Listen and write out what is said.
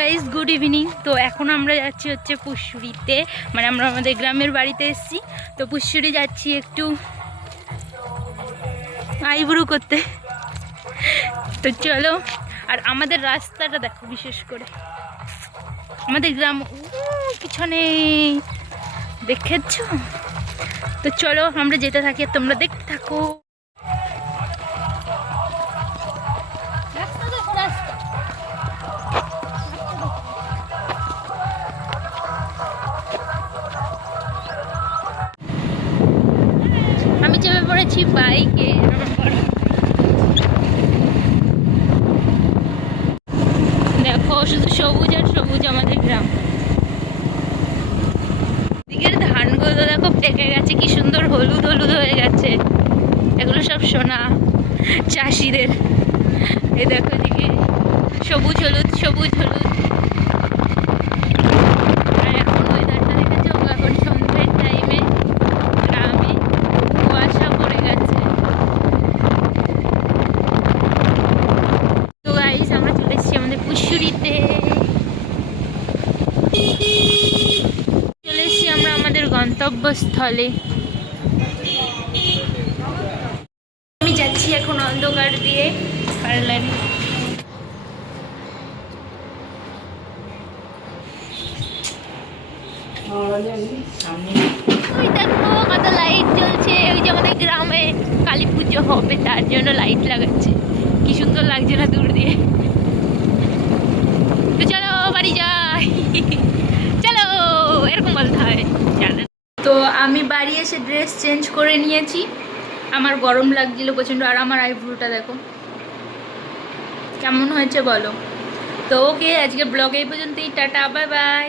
Guys good evening তো এখন আমরা যাচ্ছি হচ্ছে পুষ্যুরিতে মানে আমরা আমাদের গ্রামের বাড়িতে এসেছি। তো পুষ্যুরি যাচ্ছি একটু আইব্রু করতে। তো চলো, আর আমাদের রাস্তাটা দেখো বিশেষ করে। আমাদের গ্রাম পিছনে। দেখেছ? তো চলো, আমরা যেতে থাকি, তোমরা দেখতে থাকো। চেপে পড়েছি বাইকে। দেখো, শুধু সবুজ আর সবুজ আমাদের গ্রাম। দিকের ধানগুলো দেখো পেকে গেছে, কি সুন্দর হলুদ হলুদ হয়ে গেছে। এগুলো সব সোনা, চাষিদের এই দেখো দিকে সবুজ হলুদ সবুজ হলুদ আর এখন ওয়েদারটা দেখেছ এখন সন্ধ্যের টাইমে গ্রামে কুয়াশা পড়ে গেছে তো গাইস আমরা চলে এসেছি আমাদের পুষ্যুরিতে চলে এসেছি আমরা আমাদের গন্তব্যস্থলে। আমি যাচ্ছি এখন অন্ধকার দিয়ে পার্লারে। লাইট জ্বলছে। ওই যে আমাদের গ্রামে কালী পুজো হবে, তার জন্য লাইট লাগাচ্ছে। কি সুন্দর লাগছে না দূর দিয়ে। তো চলো, বাড়ি চলো, এরকম বলতে হয়। বাড়ি এসে ড্রেস চেঞ্জ করে নিয়েছি। আমার গরম লাগছিল প্রচণ্ড, আর আমার আইব্রুটা দেখো। কেমন হয়েছে বলো? তো ওকে আজকে ব্লগ এই পর্যন্তই, টাটা বাই বাই